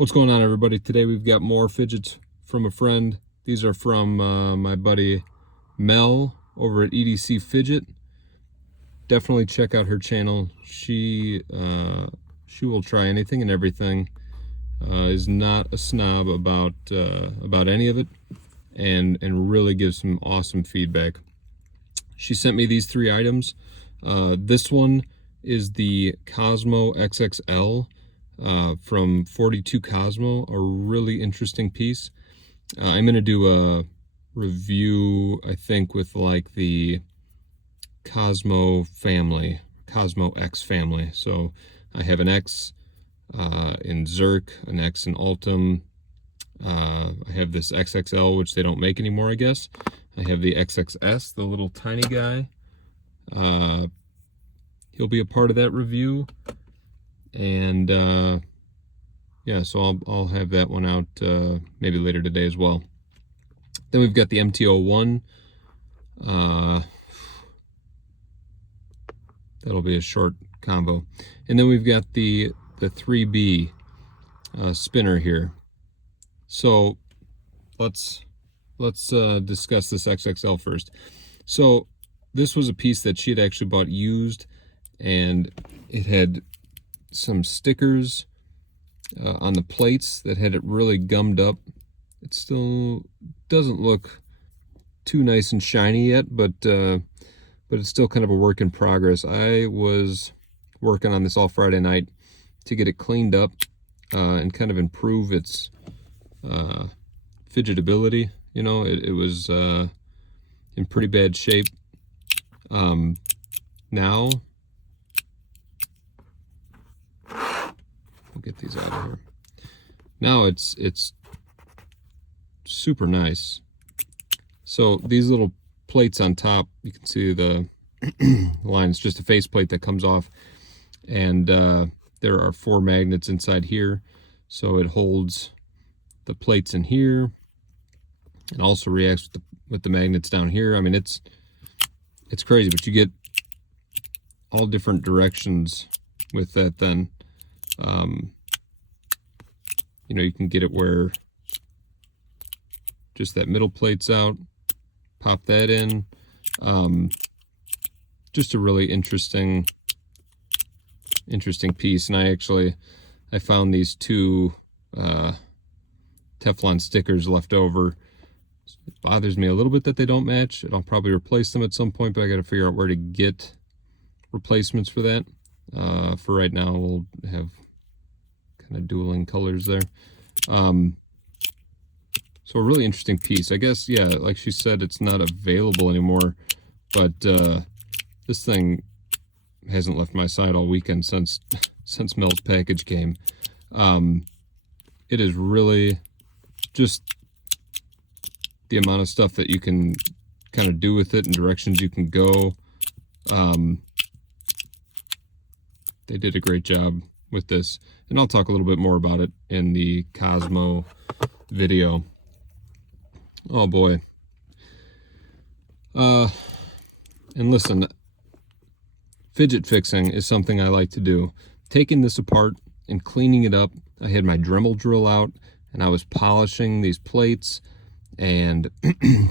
What's going on, everybody? Today we've got more fidgets from a friend. These are from my buddy Mel over at EDC Fidget. Definitely check out her channel. She will try anything and everything. Is not a snob about any of it, and really gives some awesome feedback. She sent me these 3 items. This one is the Cosmo XXL. From 42 Cosmo, a really interesting piece. I'm going to do a review, I think, with like the Cosmo family, Cosmo X family. So I have an X in Zerk, an X in Ultim. I have this XXL, which they don't make anymore, I guess. I have the XXS, the little tiny guy. He'll be a part of that review. And yeah, so I'll have that one out maybe later today as well. Then we've got the MT-01. That'll be a short combo. And then we've got the 3B spinner here. So let's discuss this XXL first. So this was a piece that she had actually bought used, and it had some stickers on the plates that had it really gummed up. It still doesn't look too nice and shiny yet, but it's still kind of a work in progress. I was working on this all Friday night to get it cleaned up and kind of improve its fidgetability. You know, it was in pretty bad shape. Now get these out of here. Now it's super nice. So these little plates on top, you can see the line. It's just a faceplate that comes off, and there are 4 magnets inside here, so it holds the plates in here and also reacts with the magnets down here. I mean, it's crazy, but you get all different directions with that then. You know, you can get it where just that middle plate's out, pop that in. Just a really interesting piece. And I found these 2 Teflon stickers left over. It bothers me a little bit that they don't match. I'll probably replace them at some point, but I got to figure out where to get replacements for that. For right now, we'll have kind of dueling colors there. So a really interesting piece. I guess, yeah, like she said, it's not available anymore, but this thing hasn't left my side all weekend since Mel's package came. It is really just the amount of stuff that you can kind of do with it and directions you can go. They did a great job with this, and I'll talk a little bit more about it in the Cosmo video. Oh boy. And listen, fidget fixing is something I like to do. Taking this apart and cleaning it up, I had my Dremel drill out and I was polishing these plates and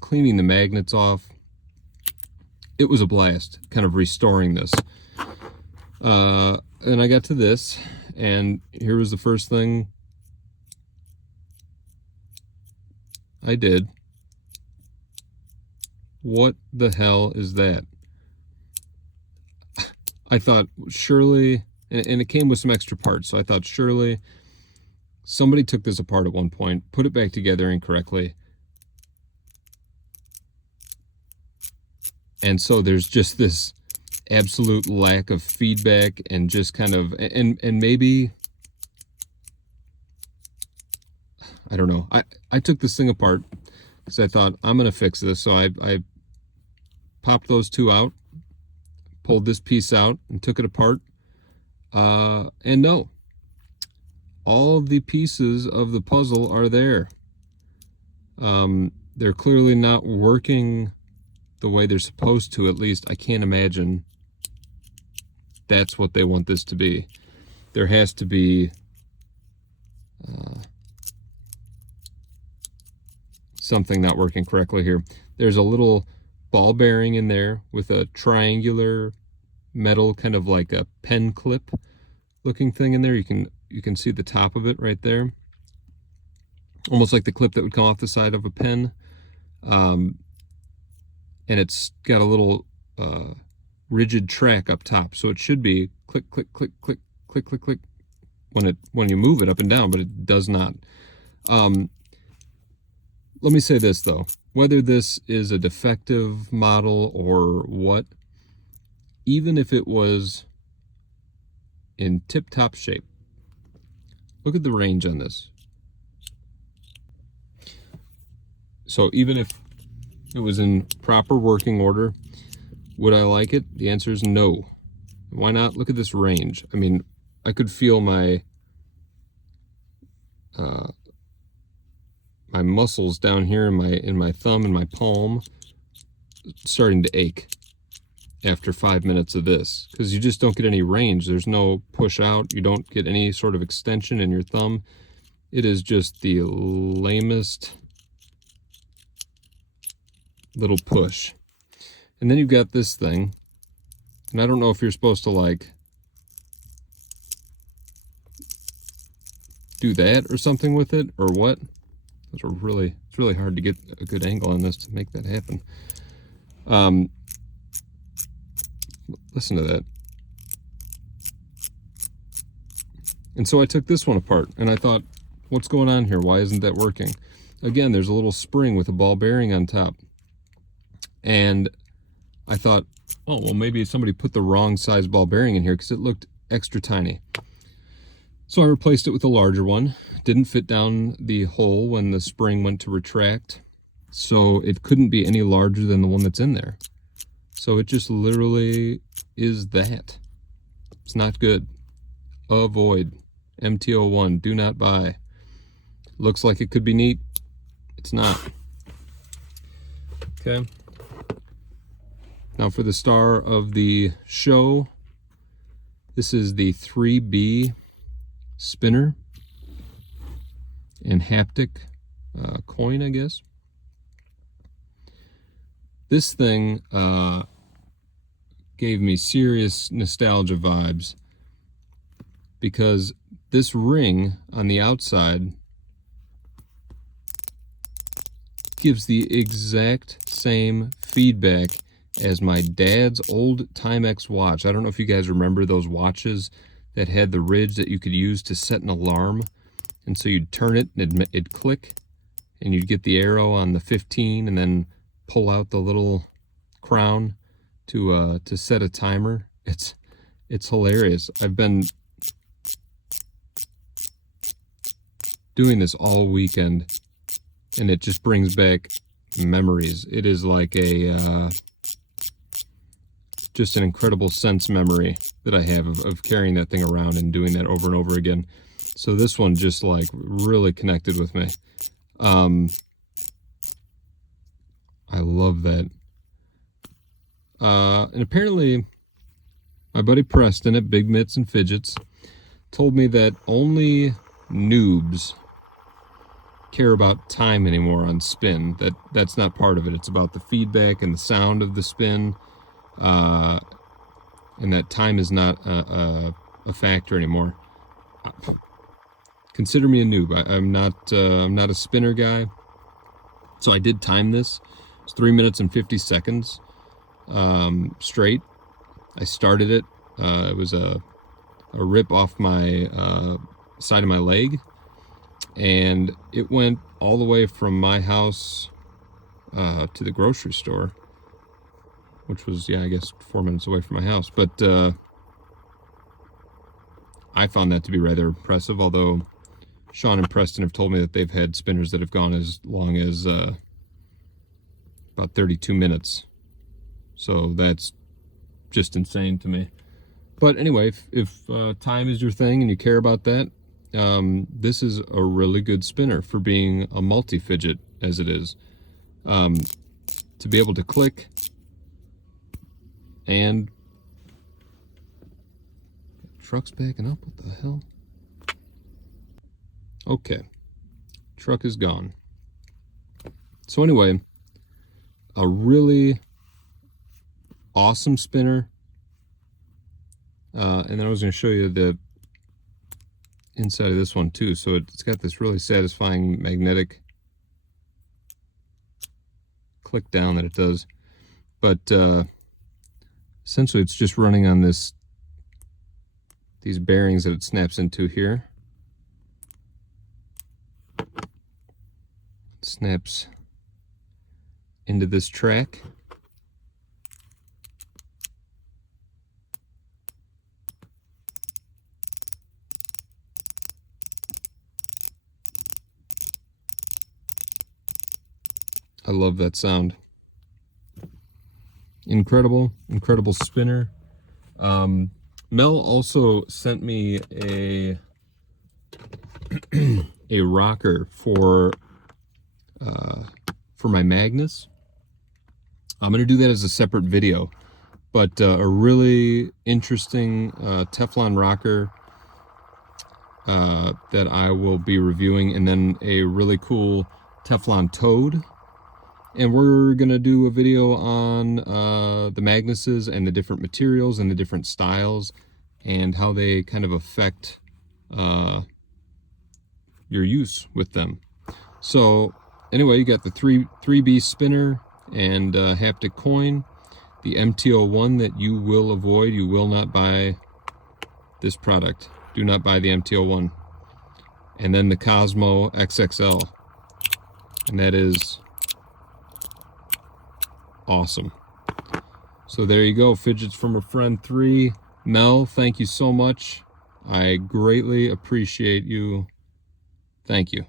cleaning the magnets off. It was a blast, kind of restoring this. And I got to this, and here was the first thing I did. What the hell is that? I thought surely, and it came with some extra parts, so I thought surely somebody took this apart at one point, put it back together incorrectly, and so there's just this absolute lack of feedback and just kind of, and maybe, I don't know. I took this thing apart because I thought I'm going to fix this. So I popped those 2 out, pulled this piece out and took it apart. And no, all of the pieces of the puzzle are there. They're clearly not working the way they're supposed to, at least. I can't imagine that's what they want this to be. There has to be something not working correctly here. There's a little ball bearing in there with a triangular metal, kind of like a pen clip looking thing in there. You can see the top of it right there, almost like the clip that would come off the side of a pen. And it's got a little rigid track up top, so it should be click, click, click, click, click, click, click when you move it up and down, but it does not. Let me say this though, whether this is a defective model or what, even if it was in tip-top shape, look at the range on this. So even if it was in proper working order, would I like it? The answer is no. Why not? Look at this range. I mean, I could feel my my muscles down here in my thumb and my palm starting to ache after 5 minutes of this, because you just don't get any range. There's no push out. You don't get any sort of extension in your thumb. It is just the lamest little push. And then you've got this thing, and I don't know if you're supposed to like do that or something with it or what. It's really hard to get a good angle on this to make that happen. Listen to that. And so I took this one apart and I thought, what's going on here? Why isn't that working? Again, there's a little spring with a ball bearing on top. And I thought, oh, well, maybe somebody put the wrong size ball bearing in here because it looked extra tiny. So I replaced it with a larger one. Didn't fit down the hole when the spring went to retract, so it couldn't be any larger than the one that's in there. So it just literally is that. It's not good. Avoid. MT01, do not buy. Looks like it could be neat. It's not. Okay. Now for the star of the show, this is the 3B spinner in Haptic coin, I guess. This thing gave me serious nostalgia vibes because this ring on the outside gives the exact same feedback as my dad's old Timex watch. I don't know if you guys remember those watches that had the ridge that you could use to set an alarm. And so you'd turn it and it'd click, and you'd get the arrow on the 15 and then pull out the little crown to set a timer. It's hilarious. I've been doing this all weekend and it just brings back memories. It is like a just an incredible sense memory that I have of carrying that thing around and doing that over and over again. So this one just like really connected with me. I love that. And apparently my buddy Preston at Big Mitts and Fidgets told me that only noobs care about time anymore on spin. That's not part of it. It's about the feedback and the sound of the spin. And that time is not a factor anymore. Consider me a noob. I'm not a spinner guy. So I did time this. It's 3 minutes and 50 seconds straight. I started it. It was a rip off my side of my leg, and it went all the way from my house to the grocery store, which was, yeah, I guess 4 minutes away from my house. But I found that to be rather impressive, although Sean and Preston have told me that they've had spinners that have gone as long as about 32 minutes. So that's just insane to me. But anyway, if time is your thing and you care about that, this is a really good spinner for being a multi-fidget as it is. To be able to click and... Truck's backing up, what the hell? Okay, truck is gone. So anyway, a really awesome spinner. And then I was going to show you the inside of this one too. So it's got this really satisfying magnetic click down that it does. But essentially it's just running on these bearings that it snaps into here. It snaps into this track. I love that sound. Incredible spinner. Mel also sent me a a rocker for my Magnus. I'm going to do that as a separate video, but a really interesting Teflon rocker that I will be reviewing, and then a really cool Teflon toad. And we're going to do a video on the Magnuses and the different materials and the different styles and how they kind of affect your use with them. So anyway, you got the 3B spinner and Haptic coin, the MT-01 that you will avoid. You will not buy this product. Do not buy the MT-01. And then the Cosmo XXL. And that is awesome. So there you go, Fidgets from a Friend 3. Mel, thank you so much. I greatly appreciate you. Thank you.